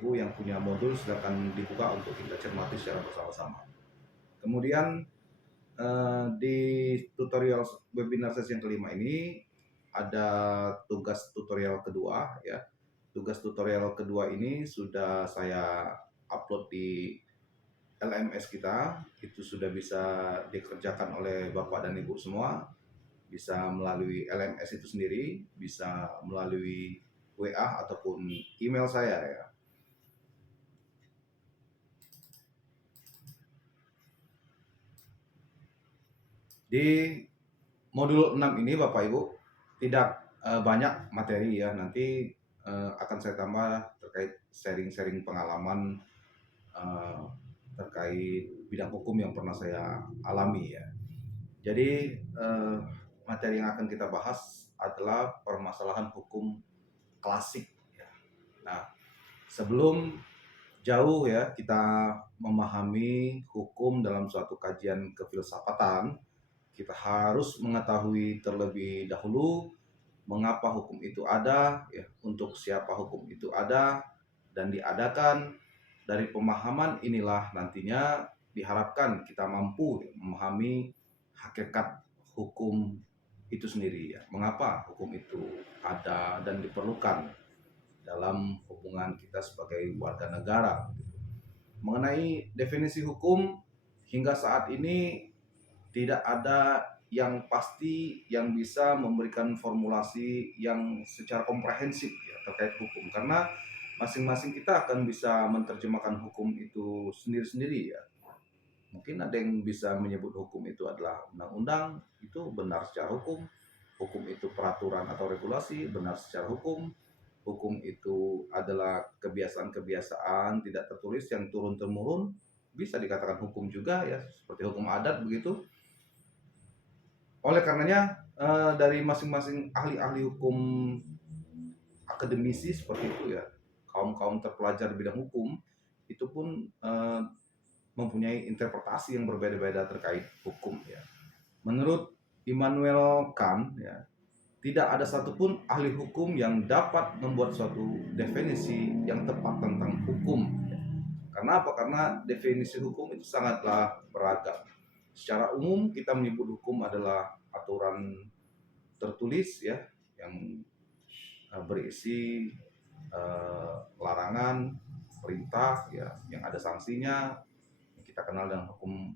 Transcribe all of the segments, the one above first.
Ibu yang punya modul silakan dibuka untuk kita cermati secara bersama-sama. Kemudian di tutorial webinar sesi yang kelima ini ada tugas tutorial kedua ya. Tugas tutorial kedua ini sudah saya upload di LMS kita, itu sudah bisa dikerjakan oleh Bapak dan Ibu semua, bisa melalui LMS itu sendiri, bisa melalui WA ataupun email saya ya. Di modul 6 ini Bapak Ibu tidak banyak materi ya, nanti akan saya tambah terkait sharing-sharing pengalaman terkait bidang hukum yang pernah saya alami ya. Jadi materi yang akan kita bahas adalah permasalahan hukum klasik ya. Nah, sebelum jauh ya kita memahami hukum dalam suatu kajian kefilsafatan, kita harus mengetahui terlebih dahulu mengapa hukum itu ada, ya, untuk siapa hukum itu ada dan diadakan. Dari pemahaman inilah nantinya diharapkan kita mampu memahami hakikat hukum itu sendiri ya. Mengapa hukum itu ada dan diperlukan dalam hubungan kita sebagai warga negara. Mengenai definisi hukum, hingga saat ini tidak ada yang pasti yang bisa memberikan formulasi yang secara komprehensif ya, terkait hukum, karena masing-masing kita akan bisa menerjemahkan hukum itu sendiri-sendiri ya. Mungkin ada yang bisa menyebut hukum itu adalah undang-undang, itu benar secara hukum. Hukum itu peraturan atau regulasi, benar secara hukum. Hukum itu adalah kebiasaan-kebiasaan tidak tertulis yang turun-temurun, bisa dikatakan hukum juga ya, seperti hukum adat begitu. Oleh karenanya dari masing-masing ahli-ahli hukum akademisi seperti itu ya, kaum-kaum terpelajar bidang hukum itu pun mempunyai interpretasi yang berbeda-beda terkait hukum ya. Menurut Immanuel Kant ya, tidak ada satupun ahli hukum yang dapat membuat suatu definisi yang tepat tentang hukum. Karena apa? Karena definisi hukum itu sangatlah beragam. Secara umum kita menyebut hukum adalah aturan tertulis ya, yang berisi larangan, perintah ya, yang ada sanksinya, yang kita kenal dengan hukum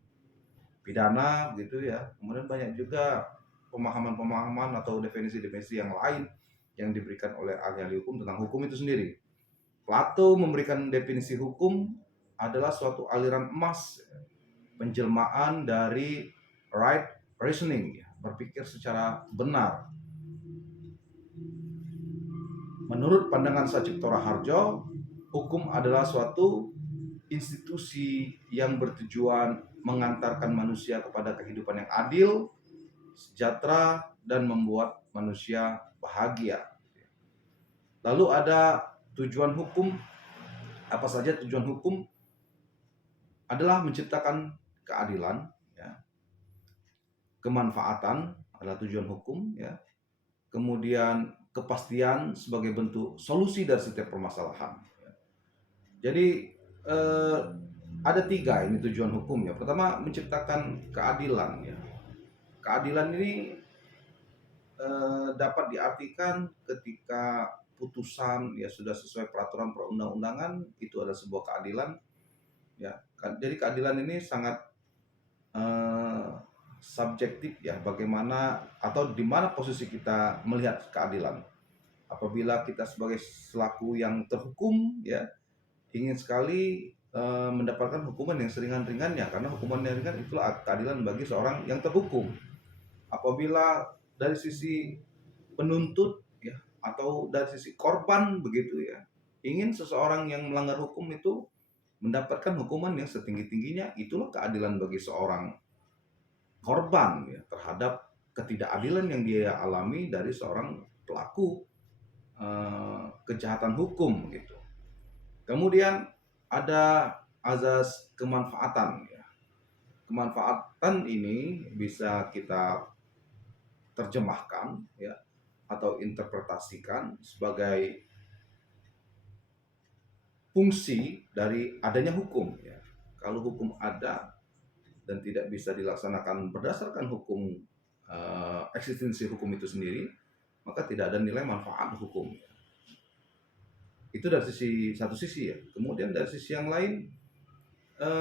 pidana gitu ya. Kemudian banyak juga pemahaman-pemahaman atau definisi-definisi yang lain yang diberikan oleh ahli-ahli hukum tentang hukum itu sendiri. Plato memberikan definisi hukum adalah suatu aliran emas, penjelmaan dari right reasoning, berpikir secara benar. Menurut pandangan Sacipto Raharjo, hukum adalah suatu institusi yang bertujuan mengantarkan manusia kepada kehidupan yang adil, sejahtera, dan membuat manusia bahagia. Lalu ada tujuan hukum. Apa saja tujuan hukum? Adalah menciptakan keadilan, ya. Kemanfaatan adalah tujuan hukum, ya. Kemudian kepastian sebagai bentuk solusi dari setiap permasalahan. Jadi ada 3 ini tujuan hukum ya. Pertama, menciptakan keadilan ya. Keadilan ini dapat diartikan ketika putusan ya sudah sesuai peraturan perundang-undangan, itu adalah sebuah keadilan ya. Jadi keadilan ini sangat subjektif ya, bagaimana atau di mana posisi kita melihat keadilan. Apabila kita sebagai selaku yang terhukum ya, ingin sekali mendapatkan hukuman yang seringan-ringannya, karena hukuman yang ringan itulah keadilan bagi seorang yang terhukum. Apabila dari sisi penuntut ya, atau dari sisi korban begitu ya, ingin seseorang yang melanggar hukum itu mendapatkan hukuman yang setinggi-tingginya, itulah keadilan bagi seorang korban ya, terhadap ketidakadilan yang dia alami dari seorang pelaku kejahatan hukum gitu. Kemudian ada azas kemanfaatan ya. Kemanfaatan ini bisa kita terjemahkan ya atau interpretasikan sebagai fungsi dari adanya hukum ya. Kalau hukum ada dan tidak bisa dilaksanakan berdasarkan hukum, eksistensi hukum itu sendiri, maka tidak ada nilai manfaat hukum. Itu dari satu sisi ya. Kemudian dari sisi yang lain,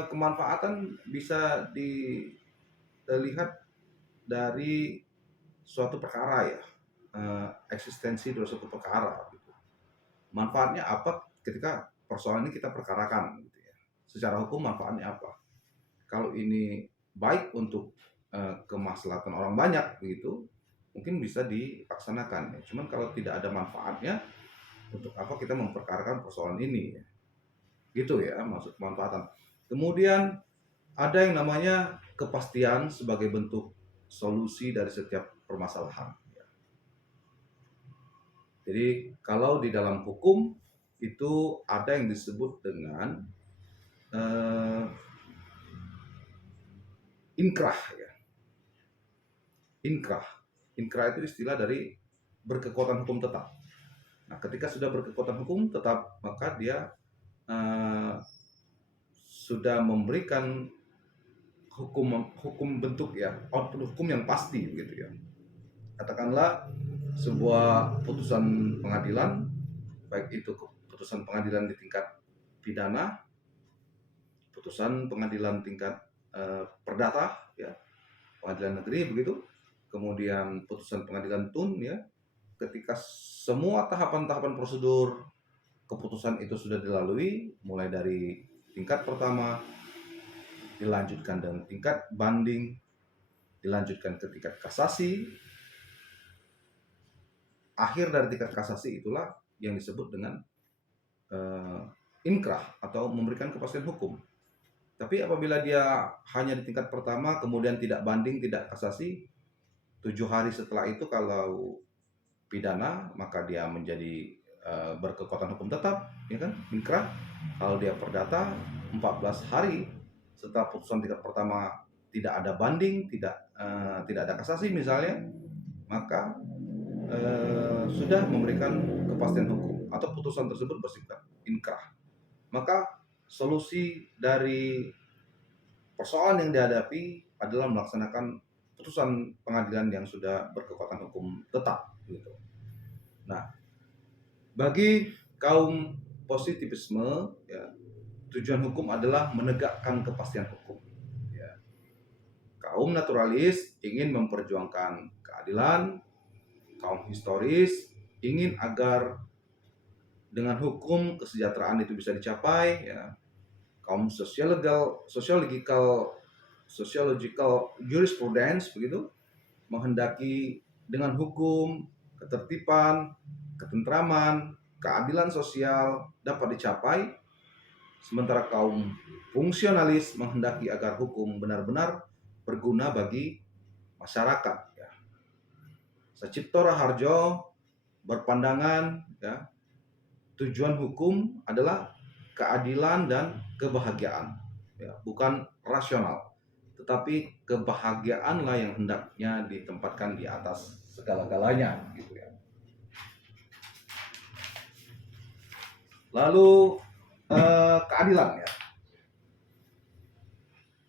kemanfaatan bisa dilihat dari suatu perkara ya, eksistensi dari suatu perkara gitu. Manfaatnya apa ketika persoalan ini kita perkarakan gitu ya. Secara hukum manfaatnya apa? Kalau ini baik untuk kemaslahatan orang banyak begitu, mungkin bisa dilaksanakan ya. Cuman kalau tidak ada manfaatnya, untuk apa kita memperkarakan persoalan ini ya. Gitu ya maksud kemanfaatan. Kemudian ada yang namanya kepastian sebagai bentuk solusi dari setiap permasalahan. Jadi kalau di dalam hukum itu ada yang disebut dengan inkrah ya. Inkrah itu istilah dari berkekuatan hukum tetap. Nah, ketika sudah berkekuatan hukum tetap, maka dia sudah memberikan hukum bentuk ya, output hukum yang pasti begitu ya. Katakanlah sebuah putusan pengadilan, baik itu putusan pengadilan di tingkat pidana, putusan pengadilan tingkat perdata ya, pengadilan negeri begitu, kemudian putusan pengadilan tun ya, ketika semua tahapan-tahapan prosedur keputusan itu sudah dilalui, mulai dari tingkat pertama, dilanjutkan dengan tingkat banding, dilanjutkan ke tingkat kasasi, akhir dari tingkat kasasi itulah yang disebut dengan inkrah atau memberikan kepastian hukum. Tapi apabila dia hanya di tingkat pertama, kemudian tidak banding, tidak kasasi, 7 hari setelah itu kalau pidana, maka dia menjadi berkekuatan hukum tetap, ya kan, inkrah. Kalau dia perdata, 14 hari setelah putusan tingkat pertama tidak ada banding, tidak ada kasasi misalnya, maka sudah memberikan kepastian hukum atau putusan tersebut bersifat inkrah. Maka solusi dari persoalan yang dihadapi adalah melaksanakan putusan pengadilan yang sudah berkekuatan hukum tetap gitu. Nah, bagi kaum positivisme ya, tujuan hukum adalah menegakkan kepastian hukum ya. Kaum naturalis ingin memperjuangkan keadilan, kaum historis ingin agar dengan hukum kesejahteraan itu bisa dicapai ya. Kaum sociological jurisprudence begitu menghendaki dengan hukum ketertiban, ketentraman, keadilan sosial dapat dicapai, sementara kaum fungsionalis menghendaki agar hukum benar-benar berguna bagi masyarakat ya. Sacipto Raharjo berpandangan ya, tujuan hukum adalah keadilan dan kebahagiaan ya, bukan rasional, tetapi kebahagiaanlah yang hendaknya ditempatkan di atas segala-galanya gitu ya. Lalu keadilan ya.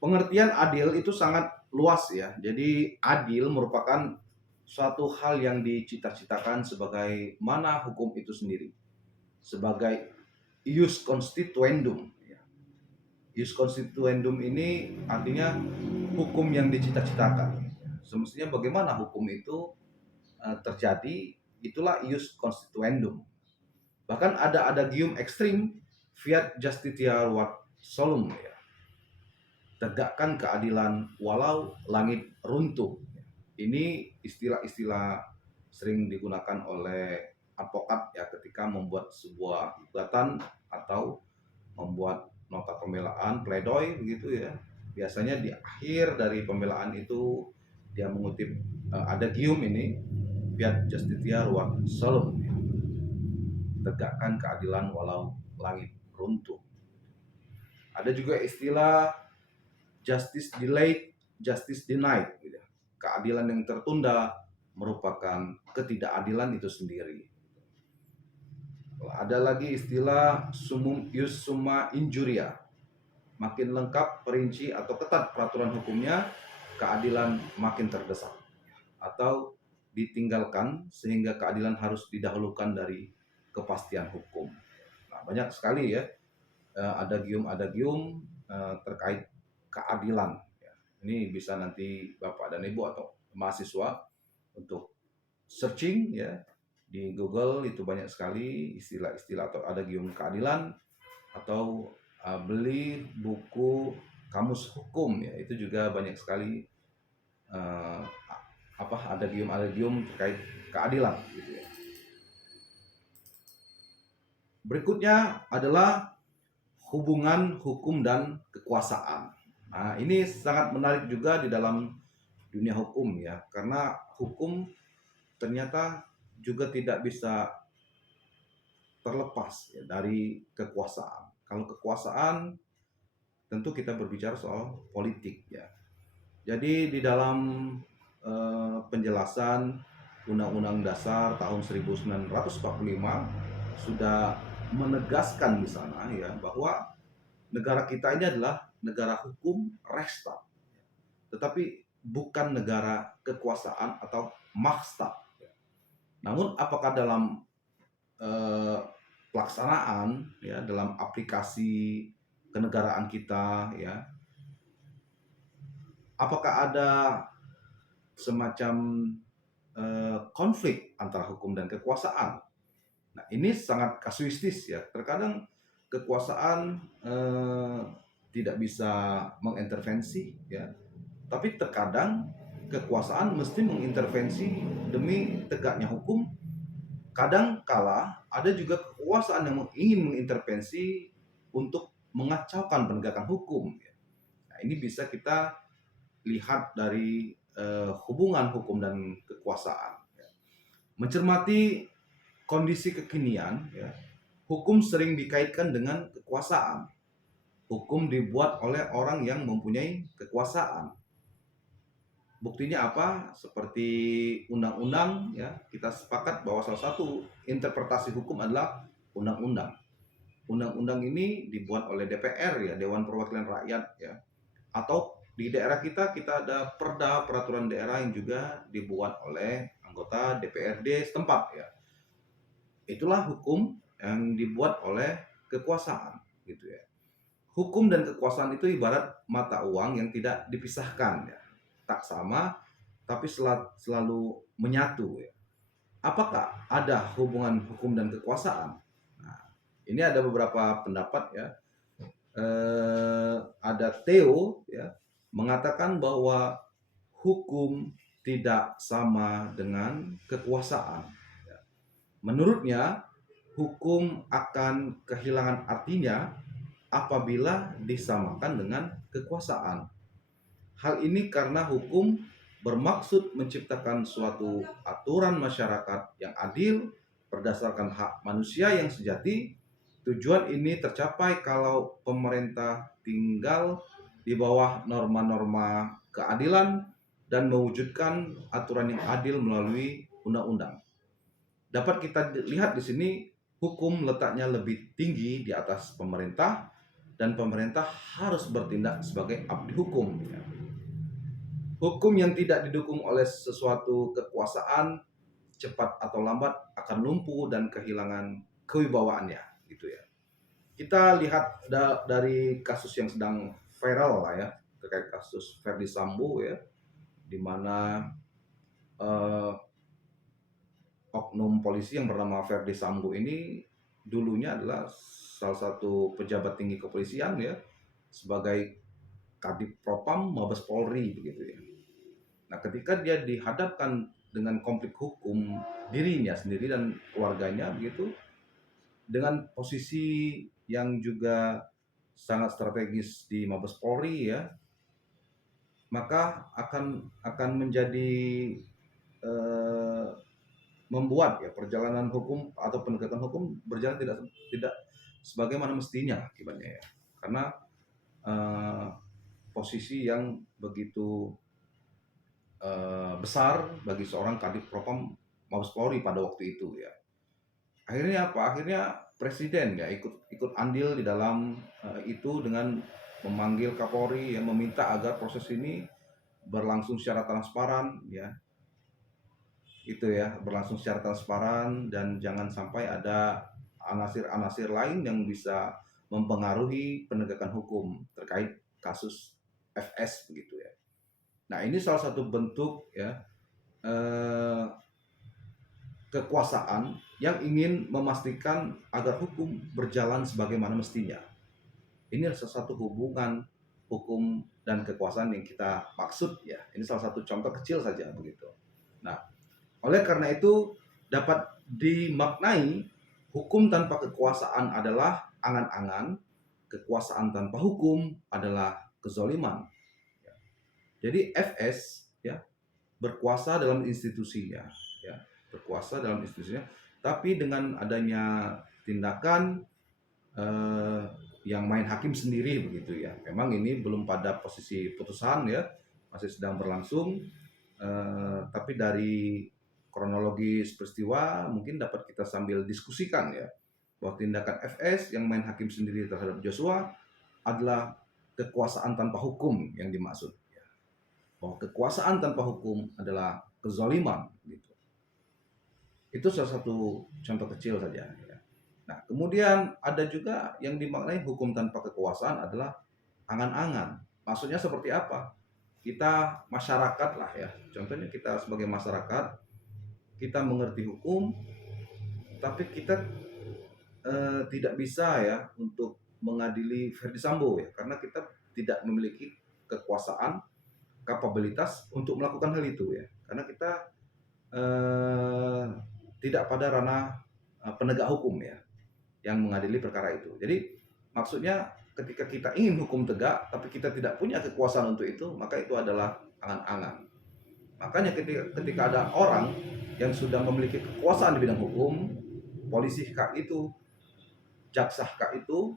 Pengertian adil itu sangat luas ya. Jadi adil merupakan suatu hal yang dicita-citakan sebagai mana hukum itu sendiri, sebagai ius constituendum. Ius constituendum ini artinya hukum yang dicita-citakan. Semestinya bagaimana hukum itu terjadi, itulah ius constituendum. Bahkan ada adagium ekstrim, fiat justitia wat solum ya. Tegakkan keadilan walau langit runtuh. Ini istilah-istilah sering digunakan oleh advokat ya ketika membuat sebuah gugatan atau membuat nota pembelaan, pledoi begitu ya. Biasanya di akhir dari pembelaan itu dia mengutip adagium ini, fiat justitia ruat solum, tegakkan keadilan walau langit runtuh. Ada juga istilah justice delayed, justice denied. Keadilan yang tertunda merupakan ketidakadilan itu sendiri. Ada lagi istilah sumum ius summa injuria. Makin lengkap, perinci atau ketat peraturan hukumnya, keadilan makin terdesak atau ditinggalkan sehingga keadilan harus didahulukan dari kepastian hukum. Nah, banyak sekali ya adagium-adagium terkait keadilan. Ini bisa nanti Bapak dan Ibu atau mahasiswa untuk searching ya di Google, itu banyak sekali istilah-istilah atau adagium keadilan, atau beli buku kamus hukum ya, itu juga banyak sekali uh, adagium-adagium terkait keadilan gitu ya. Berikutnya adalah hubungan hukum dan kekuasaan. Nah, ini sangat menarik juga di dalam dunia hukum ya, karena hukum ternyata juga tidak bisa terlepas ya dari kekuasaan. Kalau kekuasaan tentu kita berbicara soal politik ya. Jadi di dalam penjelasan Undang-Undang Dasar tahun 1945 sudah menegaskan di sana ya bahwa negara kita ini adalah negara hukum Rechtsstaat, tetapi bukan negara kekuasaan atau Machtsstaat. Namun apakah dalam pelaksanaan ya, dalam aplikasi kenegaraan kita ya, apakah ada semacam konflik antara hukum dan kekuasaan? Nah, ini sangat kasuistis ya. Terkadang kekuasaan tidak bisa mengintervensi ya, tapi terkadang kekuasaan mesti mengintervensi demi tegaknya hukum. Kadang kala ada juga kekuasaan yang ingin mengintervensi untuk mengacaukan penegakan hukum. Nah, ini bisa kita lihat dari hubungan hukum dan kekuasaan. Mencermati kondisi kekinian, ya, hukum sering dikaitkan dengan kekuasaan. Hukum dibuat oleh orang yang mempunyai kekuasaan. Buktinya apa? Seperti undang-undang ya, kita sepakat bahwa salah satu interpretasi hukum adalah undang-undang. Undang-undang ini dibuat oleh DPR ya, Dewan Perwakilan Rakyat ya. Atau di daerah kita ada perda peraturan daerah yang juga dibuat oleh anggota DPRD setempat ya. Itulah hukum yang dibuat oleh kekuasaan gitu ya. Hukum dan kekuasaan itu ibarat mata uang yang tidak dipisahkan ya. Tak sama tapi selalu menyatu ya. Apakah ada hubungan hukum dan kekuasaan? Nah, ini ada beberapa pendapat ya. Ada Theo ya mengatakan bahwa hukum tidak sama dengan kekuasaan. Menurutnya, hukum akan kehilangan artinya apabila disamakan dengan kekuasaan. Hal ini karena hukum bermaksud menciptakan suatu aturan masyarakat yang adil berdasarkan hak manusia yang sejati. Tujuan ini tercapai kalau pemerintah tinggal di bawah norma-norma keadilan dan mewujudkan aturan yang adil melalui undang-undang. Dapat kita lihat di sini hukum letaknya lebih tinggi di atas pemerintah dan pemerintah harus bertindak sebagai abdi hukum. Hukum yang tidak didukung oleh sesuatu kekuasaan cepat atau lambat akan lumpuh dan kehilangan kewibawaannya gitu ya. Kita lihat dari kasus yang sedang viral lah ya, terkait kasus Verdi Sambo ya, di mana oknum polisi yang bernama Verdi Sambo ini dulunya adalah salah satu pejabat tinggi kepolisian ya, sebagai Kadif Propam Mabes Polri begitu ya. Nah, ketika dia dihadapkan dengan konflik hukum dirinya sendiri dan keluarganya begitu, dengan posisi yang juga sangat strategis di Mabes Polri ya, maka akan menjadi membuat ya perjalanan hukum atau penegakan hukum berjalan tidak sebagaimana mestinya akibatnya ya, karena posisi yang begitu besar bagi seorang Kadif Propam Mabes Polri pada waktu itu ya. Akhirnya apa? Akhirnya Presiden ya ikut andil di dalam itu dengan memanggil Kapolri yang meminta agar proses ini berlangsung secara transparan ya, itu ya, berlangsung secara transparan dan jangan sampai ada anasir-anasir lain yang bisa mempengaruhi penegakan hukum terkait kasus FS begitu ya. Nah, ini salah satu bentuk ya eh, kekuasaan yang ingin memastikan agar hukum berjalan sebagaimana mestinya. Ini adalah salah satu hubungan hukum dan kekuasaan yang kita maksud ya. Ini salah satu contoh kecil saja begitu. Nah, oleh karena itu dapat dimaknai hukum tanpa kekuasaan adalah angan-angan, kekuasaan tanpa hukum adalah kezoliman. Jadi FS ya berkuasa dalam institusinya, ya berkuasa dalam institusinya, tapi dengan adanya tindakan yang main hakim sendiri begitu ya. Memang ini belum pada posisi putusan ya, masih sedang berlangsung, tapi dari kronologis peristiwa mungkin dapat kita sambil diskusikan ya, bahwa tindakan FS yang main hakim sendiri terhadap Joshua adalah kekuasaan tanpa hukum yang dimaksud. Bahwa kekuasaan tanpa hukum adalah kezaliman gitu. Itu salah satu contoh kecil saja ya. Nah, kemudian ada juga yang dimaknai hukum tanpa kekuasaan adalah angan-angan. Maksudnya seperti apa? Kita masyarakat lah ya. Contohnya kita sebagai masyarakat, kita mengerti hukum, tapi kita tidak bisa ya untuk mengadili Ferdi Sambo ya, karena kita tidak memiliki kekuasaan, kapabilitas untuk melakukan hal itu ya, karena kita eh, tidak pada ranah penegak hukum ya yang mengadili perkara itu. Jadi maksudnya ketika kita ingin hukum tegak tapi kita tidak punya kekuasaan untuk itu, maka itu adalah angan-angan. Makanya ketika ada orang yang sudah memiliki kekuasaan di bidang hukum, polisi kah itu, jaksa kah itu,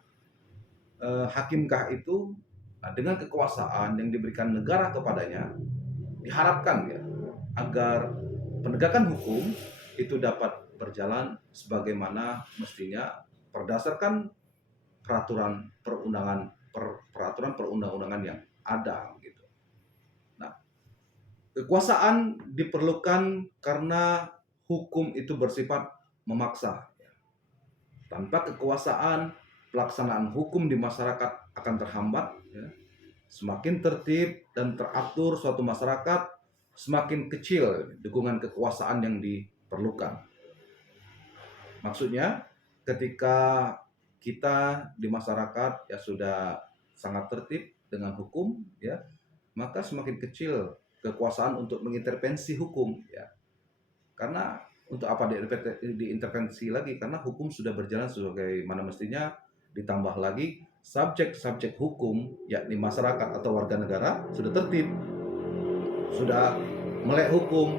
hakim kah itu, nah, dengan kekuasaan yang diberikan negara kepadanya, diharapkan ya agar penegakan hukum itu dapat berjalan sebagaimana mestinya berdasarkan peraturan perundang-undangan yang ada gitu. Nah, kekuasaan diperlukan karena hukum itu bersifat memaksa. Tanpa kekuasaan, pelaksanaan hukum di masyarakat akan terhambat. Ya. Semakin tertib dan teratur suatu masyarakat, semakin kecil dukungan kekuasaan yang diperlukan. Maksudnya, ketika kita di masyarakat ya sudah sangat tertib dengan hukum, ya, maka semakin kecil kekuasaan untuk mengintervensi hukum, ya. Karena untuk apa diintervensi lagi? Karena hukum sudah berjalan sebagaimana mestinya, ditambah lagi subjek-subjek hukum, yakni masyarakat atau warga negara, sudah tertib, sudah melek hukum,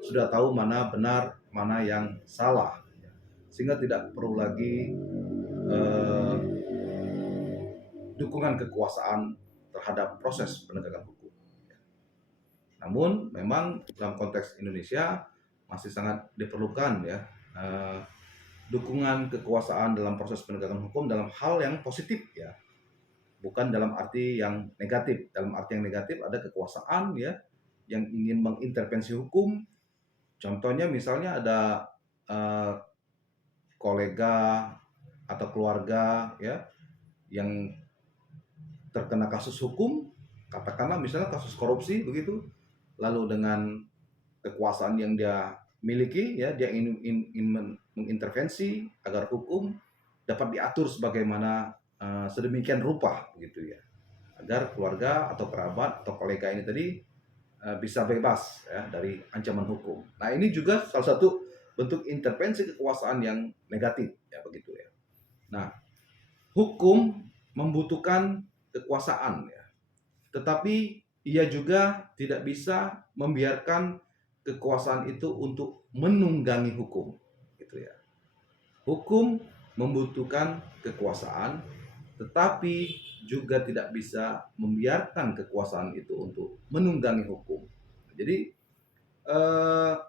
sudah tahu mana benar, mana yang salah. Sehingga tidak perlu lagi dukungan kekuasaan terhadap proses penegakan hukum. Namun memang dalam konteks Indonesia masih sangat diperlukan ya dukungan kekuasaan dalam proses penegakan hukum dalam hal yang positif ya, bukan dalam arti yang negatif. Dalam arti yang negatif ada kekuasaan ya yang ingin mengintervensi hukum. Contohnya misalnya ada kolega atau keluarga ya yang terkena kasus hukum, katakanlah misalnya kasus korupsi begitu, lalu dengan kekuasaan yang dia miliki ya dia ingin mengintervensi agar hukum dapat diatur sebagaimana sedemikian rupa gitu ya, agar keluarga atau kerabat atau kolega ini tadi bisa bebas ya dari ancaman hukum. Nah, ini juga salah satu bentuk intervensi kekuasaan yang negatif ya begitu ya. Nah, hukum membutuhkan kekuasaan ya. Tetapi ia juga tidak bisa membiarkan kekuasaan itu untuk menunggangi hukum gitu ya. Hukum membutuhkan kekuasaan tetapi juga tidak bisa membiarkan kekuasaan itu untuk menunggangi hukum. Jadi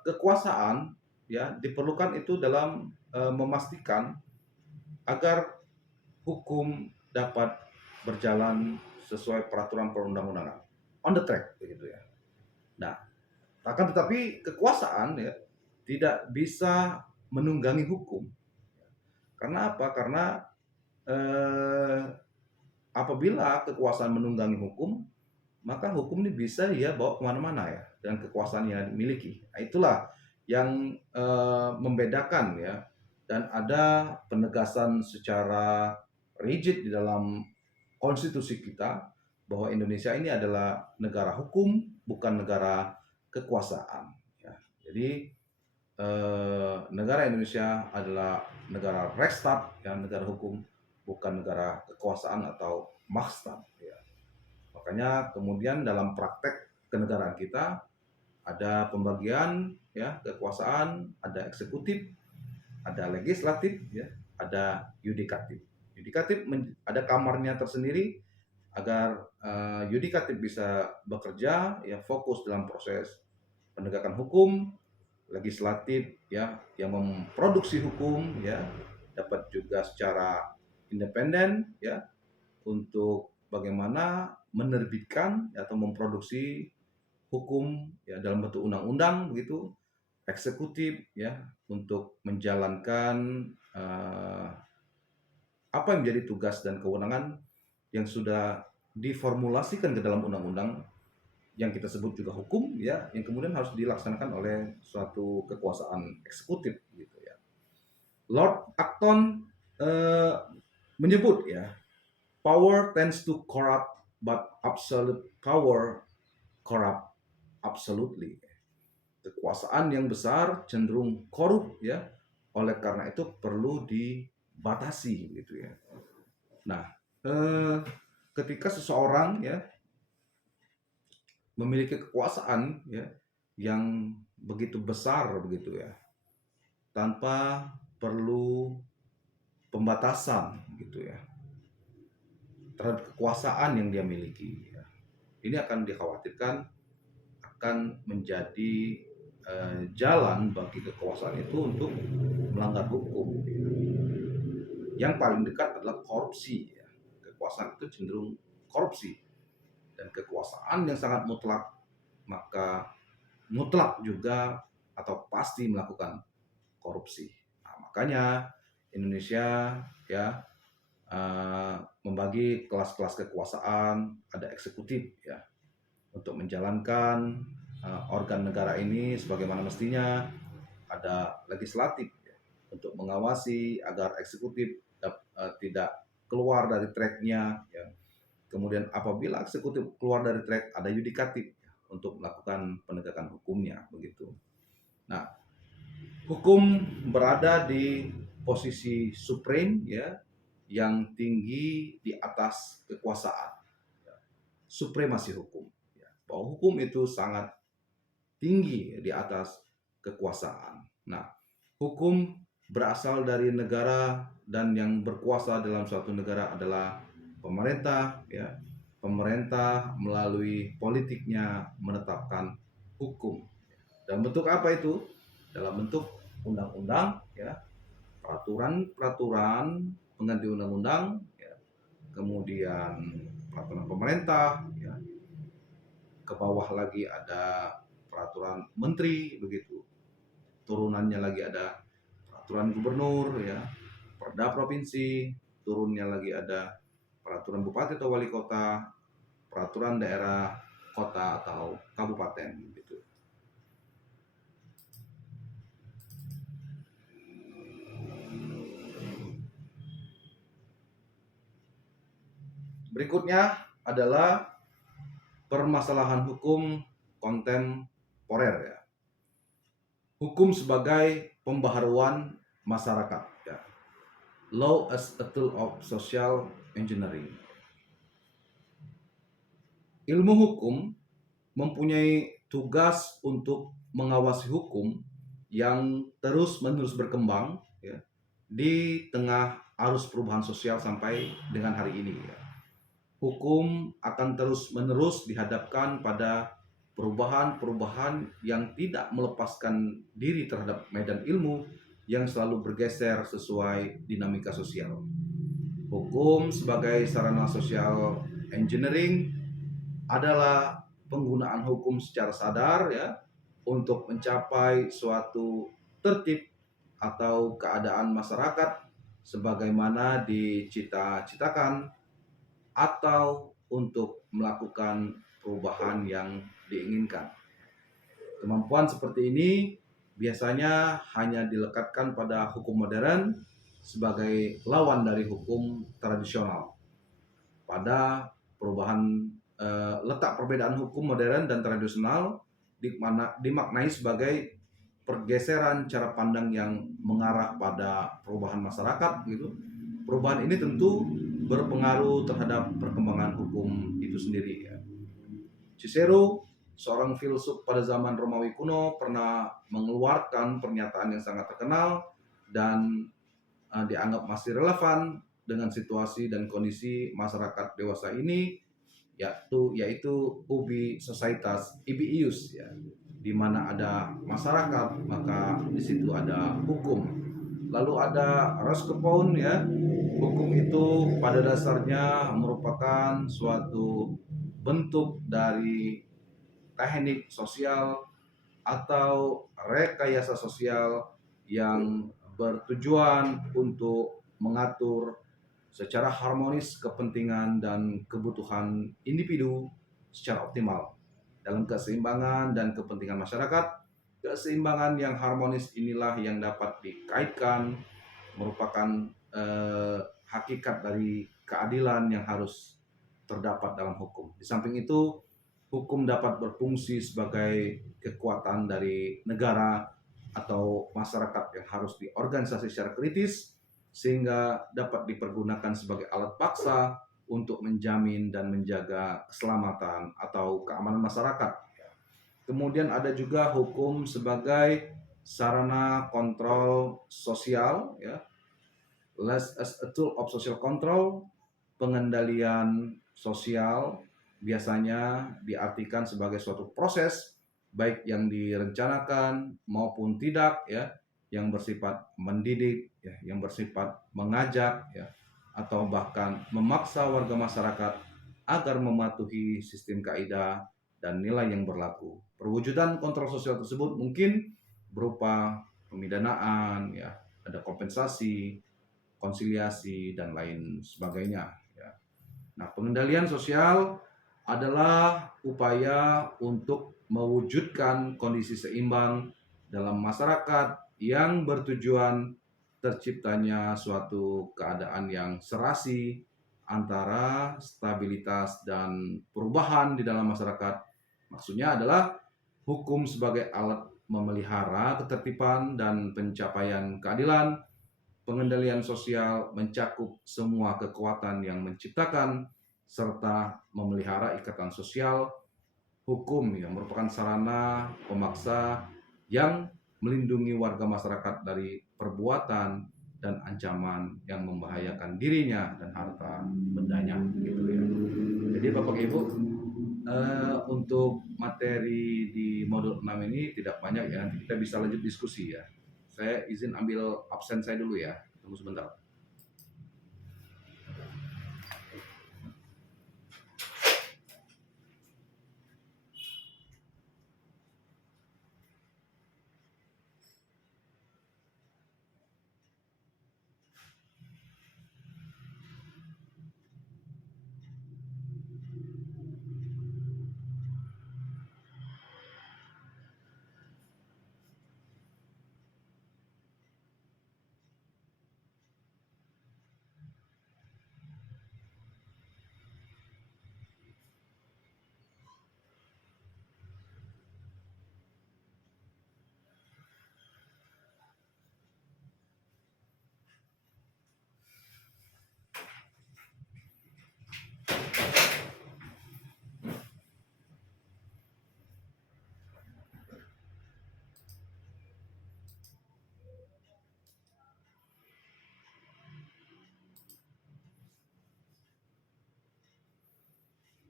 kekuasaan ya diperlukan itu dalam memastikan agar hukum dapat berjalan sesuai peraturan perundang-undangan, on the track begitu ya. Nah, akan tetapi kekuasaan ya tidak bisa menunggangi hukum. Karena apa? Karena eh, apabila kekuasaan menunggangi hukum, maka hukum ini bisa dia bawa kemana-mana ya dengan kekuasaan yang dimiliki. Nah, itulah yang membedakan ya, dan ada penegasan secara rigid di dalam konstitusi kita bahwa Indonesia ini adalah negara hukum, bukan negara kekuasaan. Ya. Jadi negara Indonesia adalah negara Rechtsstaat, ya, negara hukum, bukan negara kekuasaan atau Machtsstaat. Ya. Makanya kemudian dalam praktek kenegaraan kita ada pembagian ya kekuasaan, ada eksekutif, ada legislatif, ya, ada yudikatif. Yudikatif ada kamarnya tersendiri agar yudikatif bisa bekerja ya fokus dalam proses penegakan hukum, legislatif ya yang memproduksi hukum ya dapat juga secara independen ya untuk bagaimana menerbitkan atau memproduksi hukum ya dalam bentuk undang-undang begitu, eksekutif ya untuk menjalankan apa yang menjadi tugas dan kewenangan yang sudah diformulasikan ke dalam undang-undang yang kita sebut juga hukum ya yang kemudian harus dilaksanakan oleh suatu kekuasaan eksekutif gitu ya. Lord Acton eh, menyebut ya, power tends to corrupt but absolute power corrupt absolutely. Kekuasaan yang besar cenderung korup ya, oleh karena itu perlu dibatasi gitu ya. Nah, ketika seseorang ya memiliki kekuasaan ya yang begitu besar begitu ya, tanpa perlu pembatasan gitu ya terhadap kekuasaan yang dia miliki ya. Ini akan dikhawatirkan akan menjadi jalan bagi kekuasaan itu untuk melanggar hukum. Yang paling dekat adalah korupsi. Ya. Kekuasaan itu cenderung korupsi, dan kekuasaan yang sangat mutlak maka mutlak juga atau pasti melakukan korupsi. Nah, makanya Indonesia ya membagi kelas-kelas kekuasaan, ada eksekutif ya untuk menjalankan organ negara ini sebagaimana mestinya, ada legislatif ya, untuk mengawasi agar eksekutif tidak keluar dari tracknya ya. Kemudian apabila eksekutif keluar dari track, ada yudikatif ya, untuk melakukan penegakan hukumnya begitu. Nah, hukum berada di posisi supreme ya yang tinggi di atas kekuasaan. Ya. Supremasi hukum. Ya. Bahwa hukum itu sangat tinggi di atas kekuasaan. Nah, hukum berasal dari negara dan yang berkuasa dalam suatu negara adalah pemerintah ya. Pemerintah melalui politiknya menetapkan hukum. Dalam bentuk apa itu? Dalam bentuk undang-undang ya, peraturan-peraturan pengganti undang-undang ya, kemudian peraturan pemerintah ya, ke bawah lagi ada peraturan menteri begitu, turunannya lagi ada peraturan gubernur ya, perda provinsi, turunnya lagi ada peraturan bupati atau wali kota, peraturan daerah, kota atau kabupaten gitu. Berikutnya adalah permasalahan hukum kontemporer ya. Hukum sebagai pembaharuan masyarakat ya. Law as a tool of social engineering. Ilmu hukum mempunyai tugas untuk mengawasi hukum yang terus-menerus berkembang ya, di tengah arus perubahan sosial sampai dengan hari ini ya. Hukum akan terus-menerus dihadapkan pada perubahan-perubahan yang tidak melepaskan diri terhadap medan ilmu yang selalu bergeser sesuai dinamika sosial. Hukum sebagai sarana social engineering adalah penggunaan hukum secara sadar ya untuk mencapai suatu tertib atau keadaan masyarakat sebagaimana dicita-citakan atau untuk melakukan perubahan yang diinginkan. Kemampuan seperti ini biasanya hanya dilekatkan pada hukum modern sebagai lawan dari hukum tradisional. Pada perubahan letak perbedaan hukum modern dan tradisional dimaknai sebagai pergeseran cara pandang yang mengarah pada perubahan masyarakat gitu. Perubahan ini tentu berpengaruh terhadap perkembangan hukum itu sendiri ya. Cicero, seorang filsuf pada zaman Romawi kuno, pernah mengeluarkan pernyataan yang sangat terkenal dan dianggap masih relevan dengan situasi dan kondisi masyarakat dewasa ini, yaitu ubi societas ibi ius ya, di mana ada masyarakat maka di situ ada hukum. Lalu ada Roscoe ya, hukum itu pada dasarnya merupakan suatu bentuk dari teknik sosial atau rekayasa sosial yang bertujuan untuk mengatur secara harmonis kepentingan dan kebutuhan individu secara optimal dalam keseimbangan dan kepentingan masyarakat. Keseimbangan yang harmonis inilah yang dapat dikaitkan merupakan hakikat dari keadilan yang harus terdapat dalam hukum. Di samping itu, hukum dapat berfungsi sebagai kekuatan dari negara atau masyarakat yang harus diorganisasi secara kritis sehingga dapat dipergunakan sebagai alat paksa untuk menjamin dan menjaga keselamatan atau keamanan masyarakat. Kemudian ada juga hukum sebagai sarana kontrol sosial ya, less as a tool of social control. Pengendalian sosial biasanya diartikan sebagai suatu proses baik yang direncanakan maupun tidak ya, yang bersifat mendidik ya, yang bersifat mengajak ya, atau bahkan memaksa warga masyarakat agar mematuhi sistem kaidah dan nilai yang berlaku. Perwujudan kontrol sosial tersebut mungkin berupa pemidanaan ya, ada kompensasi, konsiliasi dan lain sebagainya ya. Nah, pengendalian sosial adalah upaya untuk mewujudkan kondisi seimbang dalam masyarakat yang bertujuan terciptanya suatu keadaan yang serasi antara stabilitas dan perubahan di dalam masyarakat. Maksudnya adalah hukum sebagai alat memelihara ketertiban dan pencapaian keadilan. Pengendalian sosial mencakup semua kekuatan yang menciptakan serta memelihara ikatan sosial. Hukum yang merupakan sarana pemaksa yang melindungi warga masyarakat dari perbuatan dan ancaman yang membahayakan dirinya dan harta bendanya gitu ya. Jadi Bapak Ibu, untuk materi di modul 6 ini tidak banyak ya, nanti kita bisa lanjut diskusi ya. Saya izin ambil absen saya dulu ya, tunggu sebentar.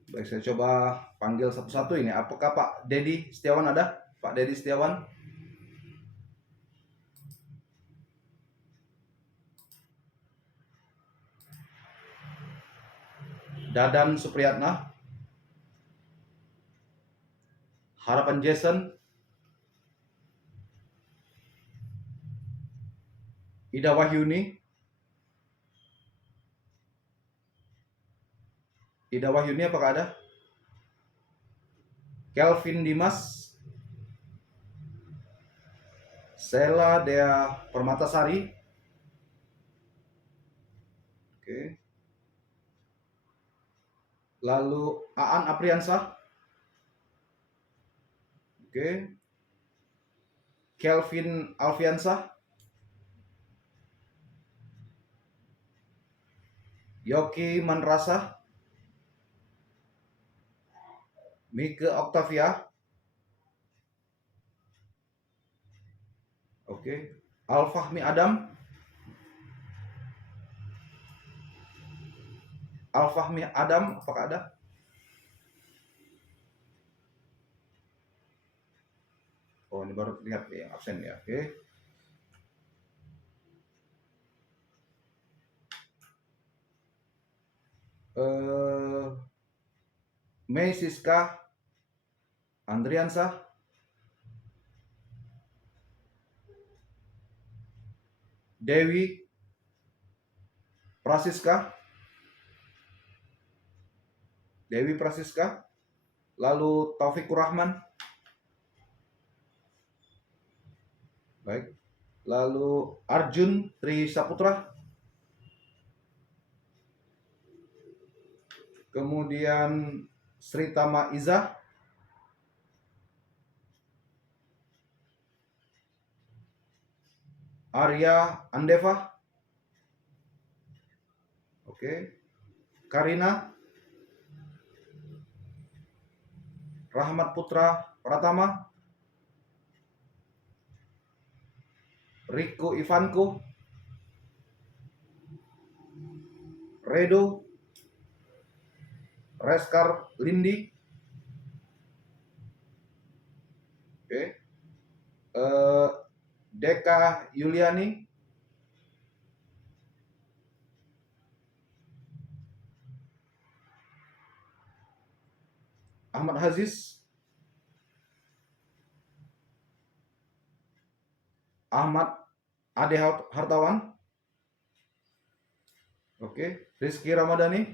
Baik, saya coba panggil satu-satu ini. Apakah Pak Dedi Setiawan ada? Pak Dedi Setiawan? Dadan Supriyatna, Harapan Jason, Ida Wahyuni, apakah ada? Kelvin Dimas, Sela Dea Permatasari, oke. Lalu Aan Apriansah, oke. Kelvin Alfiansah, Yoki Manrasa, Mike Octavia, oke. Alfahmi Adam, apakah ada? Oh, ini baru lihat yang absen ya, oke. Mei Siska Andriansah, Dewi Prasiska, lalu Taufikur Rahman, baik. Lalu Arjun Tri Saputra, kemudian Sritama Iza, Arya Andeva, oke. Karina, Rahmat Putra Pratama, Riko Ivanko, Redo, Reskar Lindi, oke. Deka Yuliani, Ahmad Haziz, Ahmad Ade Hartawan, oke. Rizky Ramadhani,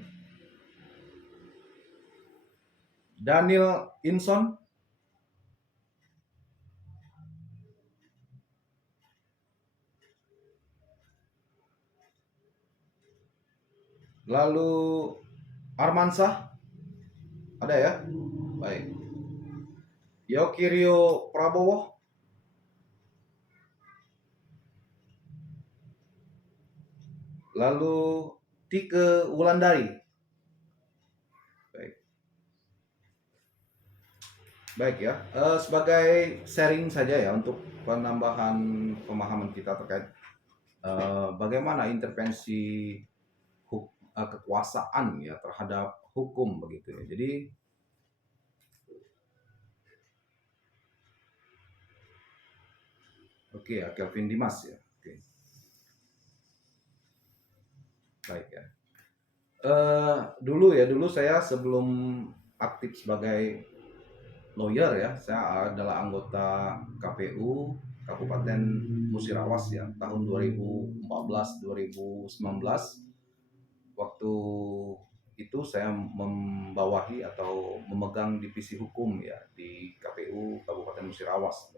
Daniel Inson, lalu Armansah, ada ya? Baik. Yokirio Prabowo, lalu Tike Wulandari. Baik ya, sebagai sharing saja ya untuk penambahan pemahaman kita terkait bagaimana intervensi kekuasaan ya terhadap hukum begitu ya. Jadi oke ya, Kelvin Dimas ya. Oke. Baik ya. Dulu saya sebelum aktif sebagai lawyer ya, saya adalah anggota KPU Kabupaten Musirawas ya tahun 2014-2019. Waktu itu saya membawahi atau memegang divisi hukum ya di KPU Kabupaten Musirawas.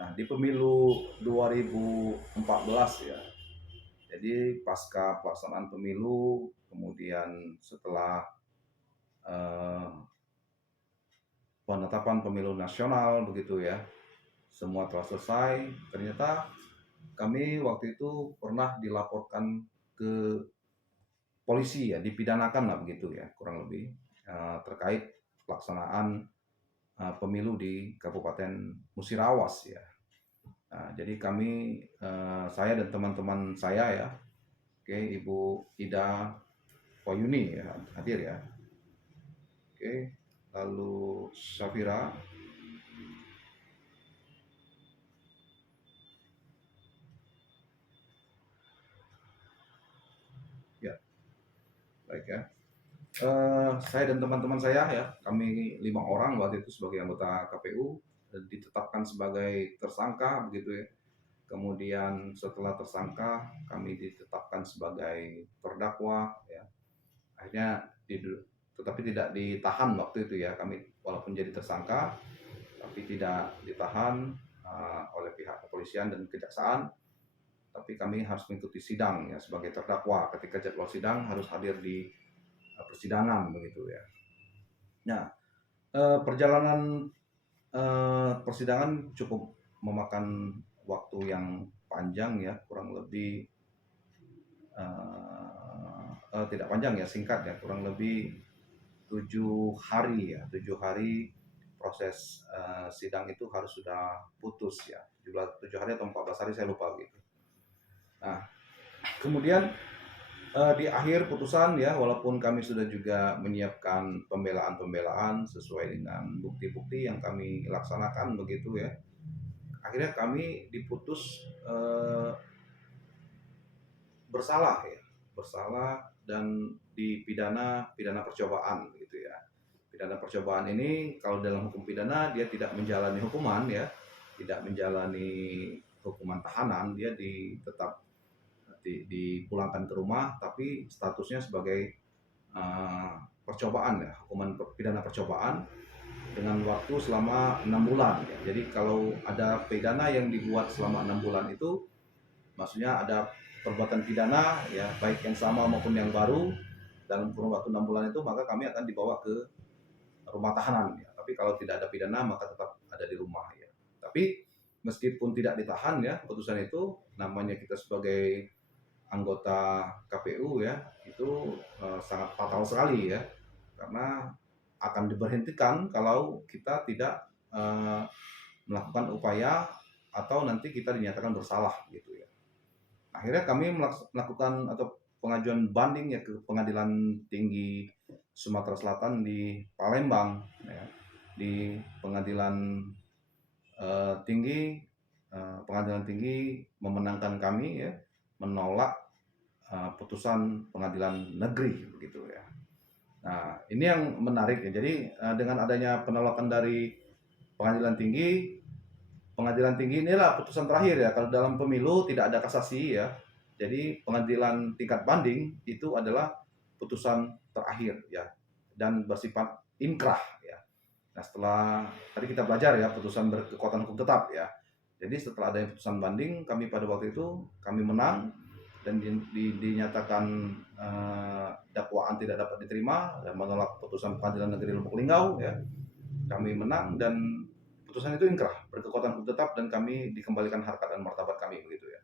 Nah, di pemilu 2014 ya. Jadi pasca pelaksanaan pemilu, kemudian setelah penetapan pemilu nasional begitu ya, semua telah selesai. Ternyata kami waktu itu pernah dilaporkan ke polisi ya, dipidanakan lah begitu ya, kurang lebih terkait pelaksanaan pemilu di Kabupaten Musirawas ya. Nah, jadi kami, saya dan teman-teman saya ya, oke, Ibu Ida Wahyuni ya, hadir ya. Oke, lalu Syafira, ya, baik ya. Saya dan teman-teman saya ya, kami 5 orang waktu itu sebagai anggota KPU ditetapkan sebagai tersangka begitu ya. Kemudian setelah tersangka kami ditetapkan sebagai terdakwa ya. Akhirnya tetapi tidak ditahan waktu itu ya. Kami walaupun jadi tersangka tapi tidak ditahan oleh pihak kepolisian dan kejaksaan. Tapi kami harus mengikuti sidang ya sebagai terdakwa. Ketika jadwal sidang harus hadir di persidangan begitu ya. Nah, perjalanan persidangan cukup memakan waktu yang panjang ya, kurang lebih tidak panjang ya, singkat ya, kurang lebih 7 hari ya, 7 hari proses sidang itu harus sudah putus ya, 7 hari atau 14 hari saya lupa gitu. Nah, kemudian di akhir putusan ya, walaupun kami sudah juga menyiapkan pembelaan-pembelaan sesuai dengan bukti-bukti yang kami laksanakan begitu ya, akhirnya kami diputus bersalah ya, bersalah dan dipidana percobaan gitu ya. Pidana percobaan ini kalau dalam hukum pidana dia tidak menjalani hukuman ya, tidak menjalani hukuman tahanan, dia tetap dipulangkan ke rumah tapi statusnya sebagai percobaan ya, hukuman pidana percobaan dengan waktu selama 6 bulan ya. Jadi kalau ada pidana yang dibuat selama 6 bulan itu maksudnya ada perbuatan pidana ya, baik yang sama maupun yang baru dalam kurun waktu 6 bulan itu, maka kami akan dibawa ke rumah tahanan ya. Tapi kalau tidak ada pidana maka tetap ada di rumah ya. Tapi meskipun tidak ditahan ya, keputusan itu namanya kita sebagai anggota KPU ya, itu sangat fatal sekali ya, karena akan diberhentikan kalau kita tidak melakukan upaya atau nanti kita dinyatakan bersalah gitu ya. Akhirnya kami melakukan atau pengajuan banding ya ke Pengadilan Tinggi Sumatera Selatan di Palembang ya. Di Pengadilan Tinggi Pengadilan Tinggi memenangkan kami ya, menolak putusan Pengadilan Negeri begitu ya. Nah, ini yang menarik ya. Jadi dengan adanya penolakan dari Pengadilan Tinggi, Pengadilan Tinggi inilah putusan terakhir ya. Kalau dalam pemilu tidak ada kasasi ya. Jadi pengadilan tingkat banding itu adalah putusan terakhir ya, dan bersifat inkrah ya. Nah, setelah tadi kita belajar ya, putusan berkekuatan hukum tetap ya. Jadi setelah adanya putusan banding, kami pada waktu itu kami menang dan dinyatakan dakwaan tidak dapat diterima dan menolak putusan Pengadilan Negeri Lubuk Linggau ya. Kami menang dan putusan itu inkrah, berkekuatan hukum tetap, dan kami dikembalikan harkat dan martabat kami begitu ya.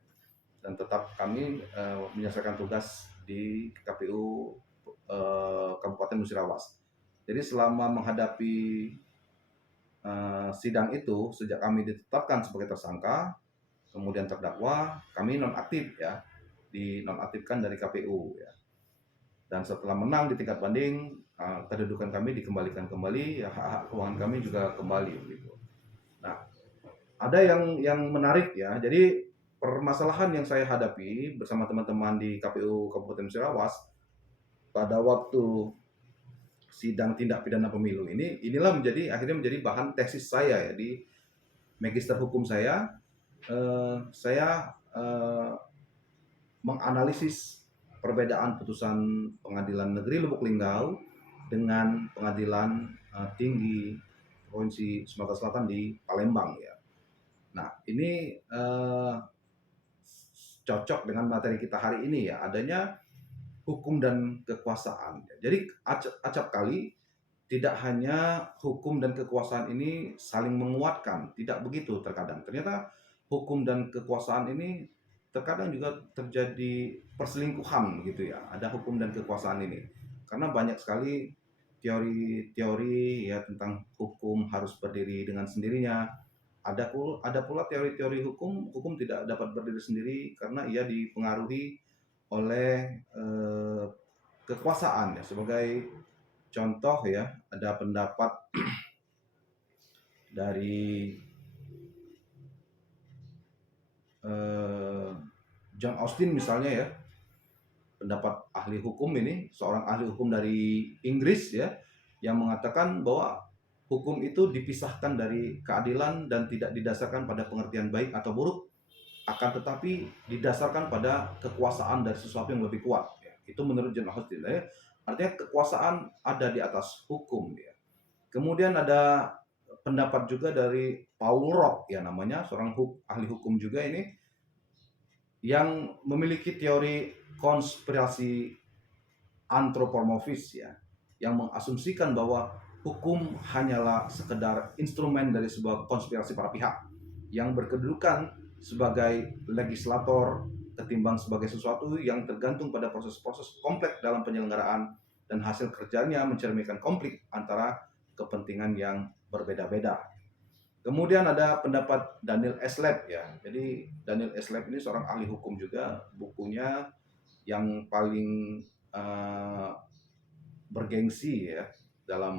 Dan tetap kami menyelesaikan tugas di KPU Kabupaten Musirawas. Jadi selama menghadapi sidang itu, sejak kami ditetapkan sebagai tersangka, kemudian terdakwa, kami nonaktif ya, dinonaktifkan dari KPU ya. Dan setelah menang di tingkat banding, kedudukan kami dikembalikan kembali, ya, hak-hak keuangan kami juga kembali gitu. Nah, ada yang menarik ya. Jadi permasalahan yang saya hadapi bersama teman-teman di KPU Kabupaten Musirawas pada waktu sidang tindak pidana pemilu inilah akhirnya menjadi bahan tesis saya ya di magister hukum saya. Saya menganalisis perbedaan putusan Pengadilan Negeri Lubuk Linggau dengan Pengadilan Tinggi Provinsi Sumatera Selatan di Palembang ya. Nah, ini cocok dengan materi kita hari ini ya, adanya hukum dan kekuasaan. Jadi acap kali tidak hanya hukum dan kekuasaan ini saling menguatkan, tidak begitu terkadang. Ternyata hukum dan kekuasaan ini terkadang juga terjadi perselingkuhan gitu ya. Ada hukum dan kekuasaan ini. Karena banyak sekali teori-teori ya tentang hukum harus berdiri dengan sendirinya. Ada pula teori-teori hukum tidak dapat berdiri sendiri karena ia dipengaruhi oleh kekuasaan ya. Sebagai contoh ya, ada pendapat dari John Austin misalnya ya. pendapat ahli hukum ini, seorang ahli hukum dari Inggris ya, yang mengatakan bahwa hukum itu dipisahkan dari keadilan dan tidak didasarkan pada pengertian baik atau buruk, akan tetapi didasarkan pada kekuasaan dari sesuatu yang lebih kuat. Ya. Itu menurut John Austin. Ya. Artinya kekuasaan ada di atas hukum. Ya. Kemudian ada pendapat juga dari Paul Rock ya namanya, seorang ahli hukum juga ini, yang memiliki teori konspirasi antropomorfis ya, yang mengasumsikan bahwa hukum hanyalah sekedar instrumen dari sebuah konspirasi para pihak yang berkedudukan sebagai legislator ketimbang sebagai sesuatu yang tergantung pada proses-proses kompleks dalam penyelenggaraan, dan hasil kerjanya mencerminkan konflik antara kepentingan yang berbeda-beda. Kemudian ada pendapat Daniel Eslab ya. Jadi Daniel Eslab ini seorang ahli hukum juga. Bukunya yang paling bergengsi ya dalam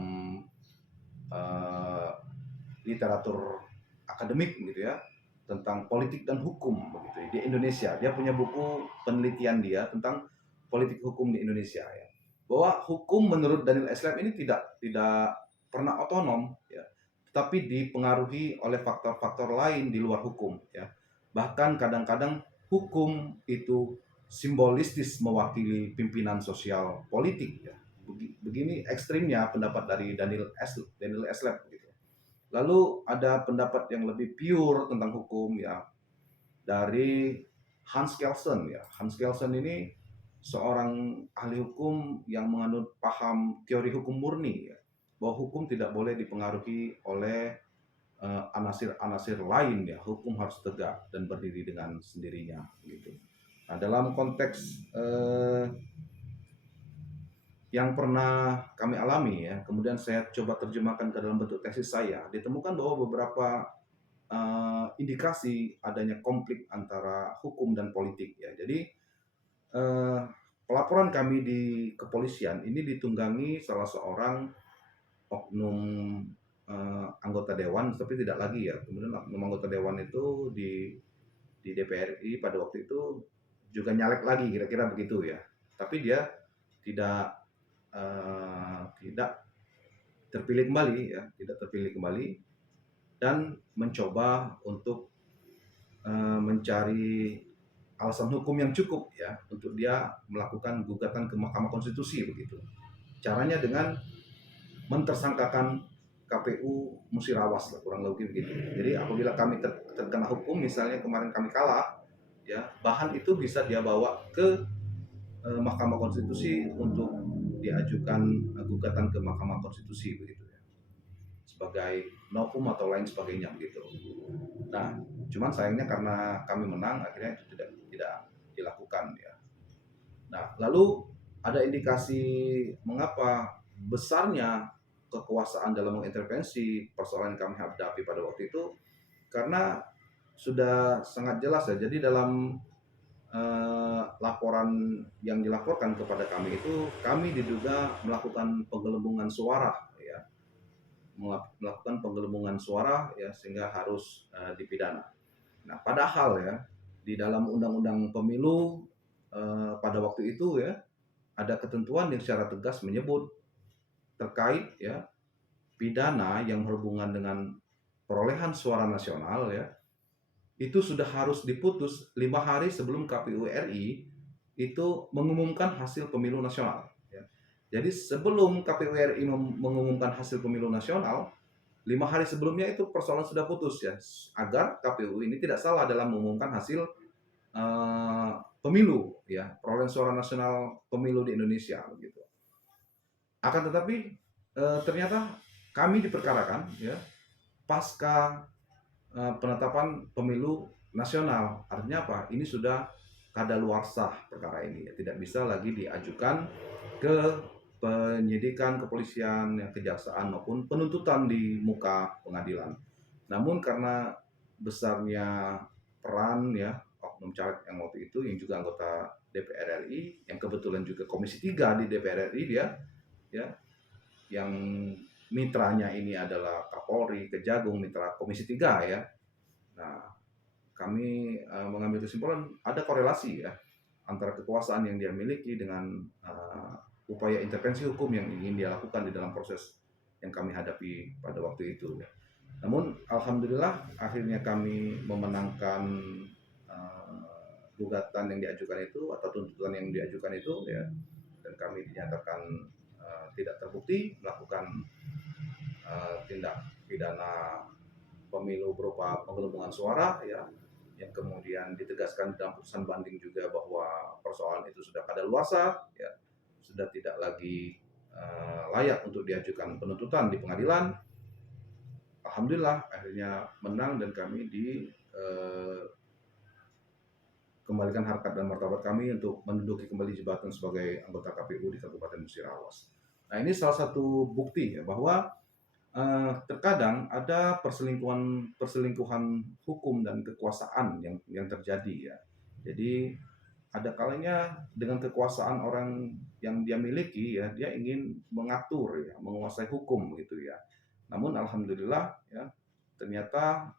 uh, literatur akademik gitu ya, tentang politik dan hukum begitu di Indonesia. Dia punya buku penelitian dia tentang politik hukum di Indonesia ya. Bahwa hukum menurut Daniel Eslab ini tidak pernah otonom ya, tetapi dipengaruhi oleh faktor-faktor lain di luar hukum ya. Bahkan kadang-kadang hukum itu simbolistis mewakili pimpinan sosial politik ya. Begini ekstrimnya pendapat dari Daniel Eslab gitu. Lalu ada pendapat yang lebih pure tentang hukum ya dari Hans Kelsen ya. Hans Kelsen ini seorang ahli hukum yang menganut paham teori hukum murni ya, bahwa hukum tidak boleh dipengaruhi oleh anasir-anasir lain ya. Hukum harus tegak dan berdiri dengan sendirinya gitu. Nah, dalam konteks yang pernah kami alami ya, kemudian saya coba terjemahkan ke dalam bentuk tesis saya, ditemukan bahwa beberapa indikasi adanya konflik antara hukum dan politik ya. Jadi pelaporan kami di kepolisian ini ditunggangi salah seorang oknum anggota dewan, tapi tidak lagi ya. Kemudian oknum anggota dewan itu di DPR RI pada waktu itu juga nyalek lagi, kira-kira begitu ya. Tapi dia tidak terpilih kembali ya, tidak terpilih kembali, dan mencoba untuk mencari alasan hukum yang cukup ya untuk dia melakukan gugatan ke Mahkamah Konstitusi begitu. Caranya dengan mentersangkakan KPU Musirawas lah, kurang lebih begitu. Jadi apabila kami terkena hukum, misalnya kemarin kami kalah, ya bahan itu bisa dia bawa ke Mahkamah Konstitusi untuk diajukan gugatan ke Mahkamah Konstitusi begitu ya, sebagai novum atau lain sebagainya begitu. Nah, cuman sayangnya karena kami menang, akhirnya itu tidak dilakukan ya. Nah, lalu ada indikasi mengapa besarnya kekuasaan dalam mengintervensi persoalan yang kami hadapi pada waktu itu, karena sudah sangat jelas ya. Jadi dalam laporan yang dilaporkan kepada kami itu, kami diduga melakukan penggelembungan suara ya, melakukan penggelembungan suara ya, sehingga harus dipidana. Nah, padahal ya di dalam undang-undang pemilu pada waktu itu ya ada ketentuan yang secara tegas menyebut terkait ya pidana yang berhubungan dengan perolehan suara nasional ya, itu sudah harus diputus 5 hari sebelum KPU RI itu mengumumkan hasil pemilu nasional. Ya. Jadi sebelum KPU RI mengumumkan hasil pemilu nasional, 5 hari sebelumnya itu persoalan sudah putus ya, agar KPU ini tidak salah dalam mengumumkan hasil pemilu ya, perolehan suara nasional pemilu di Indonesia begitu. Akan tetapi ternyata kami diperkarakan ya pasca penetapan pemilu nasional. Artinya apa? Ini sudah kadaluarsah perkara ini ya. Tidak bisa lagi diajukan ke penyidikan kepolisian, ya, kejaksaan maupun penuntutan di muka pengadilan. Namun karena besarnya peran ya oknum caleg yang waktu itu yang juga anggota DPR RI, yang kebetulan juga Komisi 3 di DPR RI dia ya, yang mitranya ini adalah Kapolri, Kejagung, mitra Komisi 3 ya. Nah, kami mengambil kesimpulan ada korelasi ya antara kekuasaan yang dia miliki dengan upaya intervensi hukum yang ingin dia lakukan di dalam proses yang kami hadapi pada waktu itu. Namun alhamdulillah akhirnya kami memenangkan gugatan yang diajukan itu atau tuntutan yang diajukan itu ya, dan kami dinyatakan tidak terbukti melakukan tindak pidana pemilu berupa penggelembungan suara ya, yang kemudian ditegaskan dalam putusan banding juga bahwa persoalan itu sudah kadaluarsa ya, sudah tidak lagi layak untuk diajukan penuntutan di pengadilan. Alhamdulillah akhirnya menang dan kami kembalikan harkat dan martabat kami untuk menduduki kembali jabatan sebagai anggota KPU di Kabupaten Musirawas. Nah, ini salah satu bukti ya bahwa terkadang ada perselingkuhan hukum dan kekuasaan yang terjadi ya. Jadi ada kalanya dengan kekuasaan orang yang dia miliki ya, dia ingin mengatur ya, menguasai hukum gitu ya. Namun alhamdulillah ya, ternyata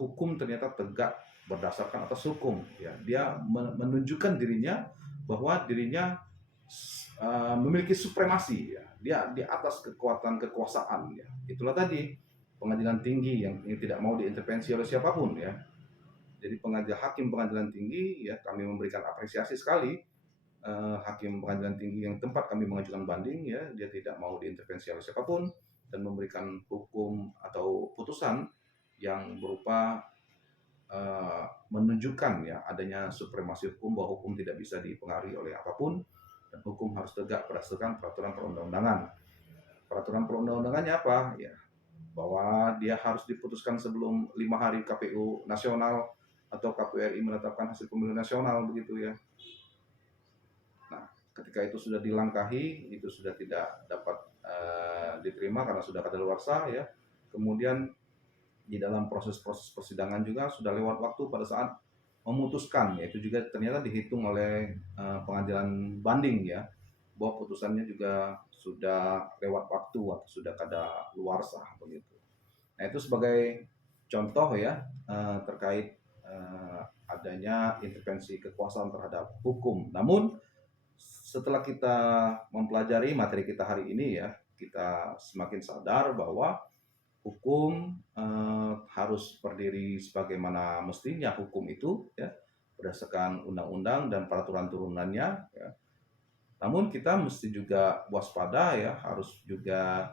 hukum ternyata tegak berdasarkan atas hukum ya. Dia menunjukkan dirinya bahwa dirinya memiliki supremasi ya. Dia di atas kekuatan kekuasaan ya. Itulah tadi pengadilan tinggi yang tidak mau diintervensi oleh siapapun ya. Jadi hakim pengadilan tinggi ya, kami memberikan apresiasi sekali hakim pengadilan tinggi yang tempat kami mengajukan banding ya, dia tidak mau diintervensi oleh siapapun dan memberikan hukum atau putusan yang berupa menunjukkan ya adanya supremasi hukum, bahwa hukum tidak bisa dipengaruhi oleh apapun dan hukum harus tegak berdasarkan peraturan perundang-undangan. Peraturan perundang-undangannya apa? Ya, bahwa dia harus diputuskan sebelum 5 hari KPU nasional atau KPU RI menetapkan hasil pemilu nasional begitu ya. Nah, ketika itu sudah dilangkahi, itu sudah tidak dapat diterima karena sudah kadaluarsa ya. Kemudian di dalam proses-proses persidangan juga sudah lewat waktu pada saat memutuskan, yaitu juga ternyata dihitung oleh pengadilan banding ya, bahwa putusannya juga sudah lewat waktu atau sudah kadaluarsa begitu. Nah, itu sebagai contoh ya terkait adanya intervensi kekuasaan terhadap hukum. Namun setelah kita mempelajari materi kita hari ini ya, kita semakin sadar bahwa hukum harus berdiri sebagaimana mestinya hukum itu ya, berdasarkan undang-undang dan peraturan turunannya ya. Namun kita mesti juga waspada ya, harus juga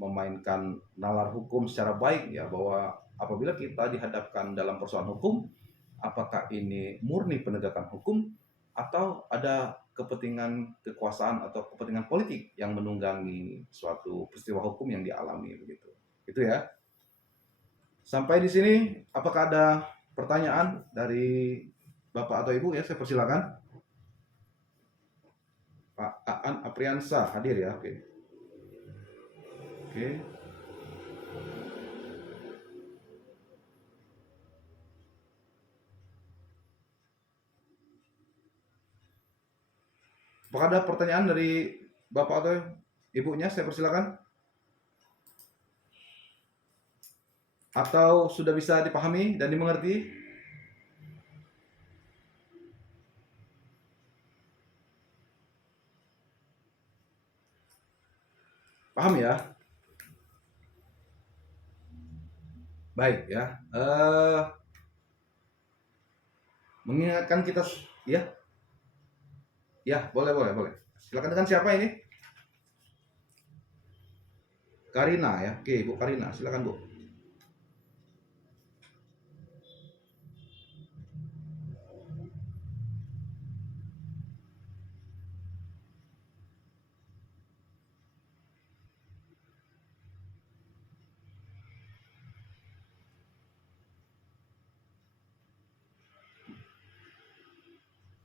memainkan nalar hukum secara baik ya, bahwa apabila kita dihadapkan dalam persoalan hukum, apakah ini murni penegakan hukum atau ada kepentingan kekuasaan atau kepentingan politik yang menunggangi suatu peristiwa hukum yang dialami begitu. Itu ya. Sampai di sini apakah ada pertanyaan dari Bapak atau Ibu ya? Saya persilakan. Pak Aan Apriansa hadir ya. Oke. Oke. Apakah ada pertanyaan dari Bapak atau Ibunya? Saya persilakan. Atau sudah bisa dipahami dan dimengerti? Paham ya? Baik ya. Mengingatkan kita ya. Ya, boleh. Silakan, dengan siapa ini? Karina ya. Oke, Bu Karina, silakan Bu.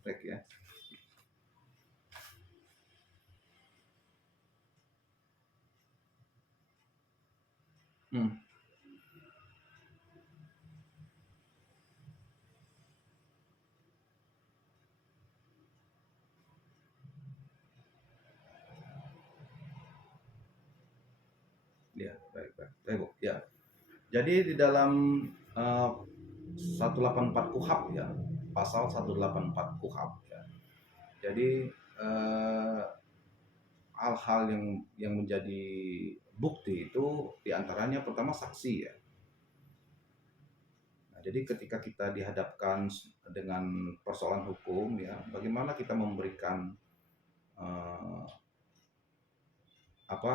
Baik ya. Ya, baik. Bu. Ya. Jadi di dalam 184 KUHP ya, pasal 184 KUHP ya. Jadi hal-hal yang menjadi bukti itu diantaranya pertama saksi ya. Nah, jadi ketika kita dihadapkan dengan persoalan hukum ya, bagaimana kita memberikan apa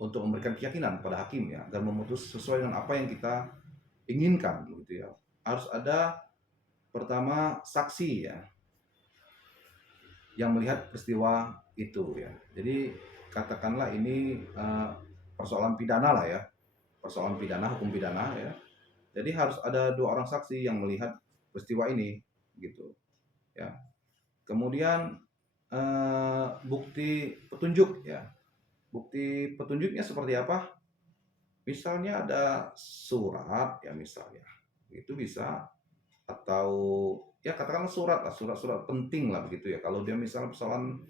untuk memberikan keyakinan pada hakim ya, agar memutus sesuai dengan apa yang kita inginkan gitu ya. Harus ada pertama saksi ya yang melihat peristiwa itu ya. Jadi katakanlah ini persoalan pidana lah ya, persoalan pidana, hukum pidana ya. Jadi harus ada 2 orang saksi yang melihat peristiwa ini gitu ya. Kemudian bukti petunjuk ya. Bukti petunjuknya seperti apa? Misalnya ada surat ya misalnya, itu bisa, atau ya katakanlah surat lah, surat-surat penting lah begitu ya. Kalau dia misalnya persoalan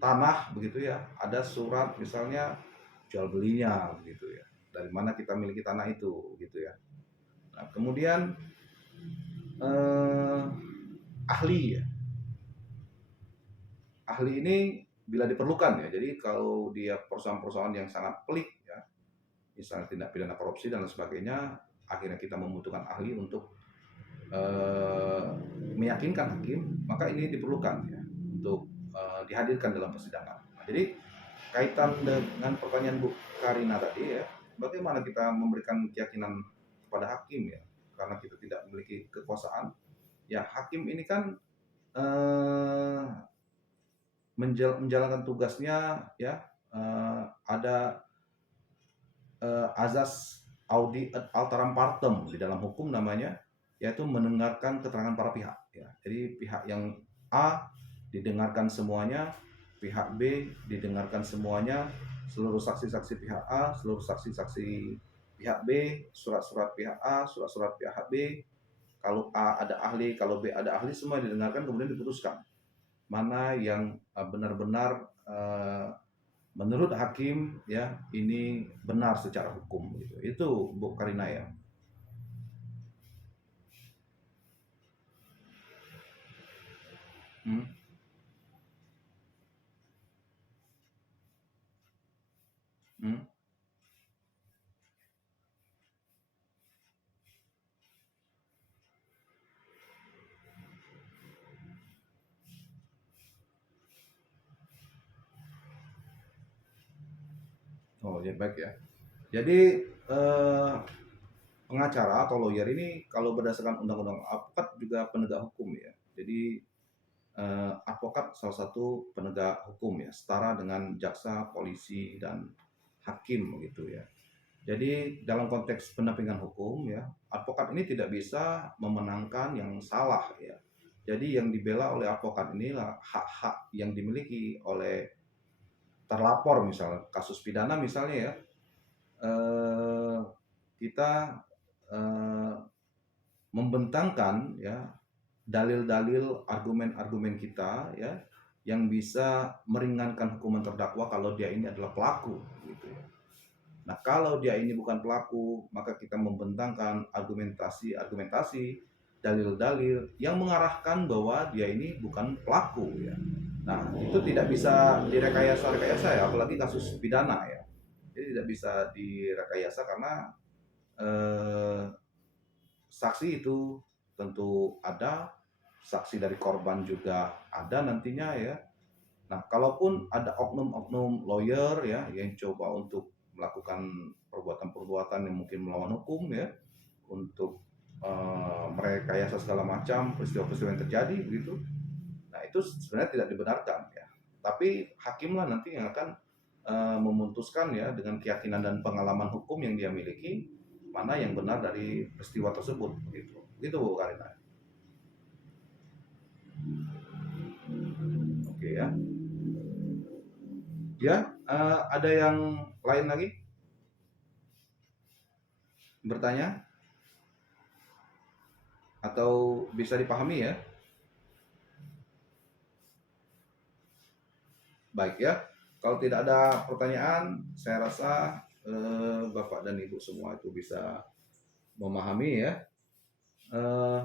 tanah begitu ya, ada surat misalnya jual belinya begitu ya, dari mana kita miliki tanah itu gitu ya. Nah, kemudian ahli ya, ahli ini bila diperlukan ya. Jadi kalau dia persoalan-persoalan yang sangat pelik ya, misalnya tindak pidana korupsi dan lain sebagainya, akhirnya kita membutuhkan ahli untuk meyakinkan hakim, maka ini diperlukan ya untuk dihadirkan dalam persidangan. Nah, jadi kaitan dengan pertanyaan Bu Karina tadi ya, bagaimana kita memberikan keyakinan kepada hakim ya, karena kita tidak memiliki kekuasaan. Ya hakim ini kan menjalankan tugasnya ya, ada azas audi et alteram partem di dalam hukum namanya, yaitu mendengarkan keterangan para pihak ya. Jadi pihak yang A didengarkan semuanya, pihak B didengarkan semuanya, seluruh saksi-saksi pihak A, seluruh saksi-saksi pihak B, surat-surat pihak A, surat-surat pihak B. Kalau A ada ahli, kalau B ada ahli, semua didengarkan kemudian diputuskan mana yang benar-benar menurut hakim ya ini benar secara hukum gitu. Itu Bu Karina ya. Hmm? Hmm? Oh ya baik ya. Jadi pengacara atau lawyer ini kalau berdasarkan undang-undang advokat juga penegak hukum ya. Jadi advokat salah satu penegak hukum ya, setara dengan jaksa, polisi dan hakim gitu ya. Jadi dalam konteks pendampingan hukum ya, advokat ini tidak bisa memenangkan yang salah ya. Jadi yang dibela oleh advokat inilah hak-hak yang dimiliki oleh terlapor, misalnya kasus pidana misalnya ya, kita eh, membentangkan ya dalil-dalil, argumen-argumen kita ya yang bisa meringankan hukuman terdakwa kalau dia ini adalah pelaku gitu ya. Nah, kalau dia ini bukan pelaku, maka kita membentangkan argumentasi, dalil-dalil yang mengarahkan bahwa dia ini bukan pelaku ya. Nah, itu tidak bisa direkayasa-rekayasa ya, apalagi kasus pidana ya. Jadi tidak bisa direkayasa karena eh, saksi itu tentu ada, saksi dari korban juga ada nantinya ya. Nah, kalaupun ada oknum-oknum lawyer ya yang coba untuk melakukan perbuatan-perbuatan yang mungkin melawan hukum ya, untuk merekayasa segala macam peristiwa-peristiwa yang terjadi begitu. Nah, itu sebenarnya tidak dibenarkan ya. Tapi hakimlah nanti yang akan memutuskan ya dengan keyakinan dan pengalaman hukum yang dia miliki mana yang benar dari peristiwa tersebut begitu. Begitu Bu Karina. Oke ya. Ya, ada yang lain lagi bertanya atau bisa dipahami ya? Baik ya. Kalau tidak ada pertanyaan, saya rasa Bapak dan Ibu semua itu bisa memahami ya Eee,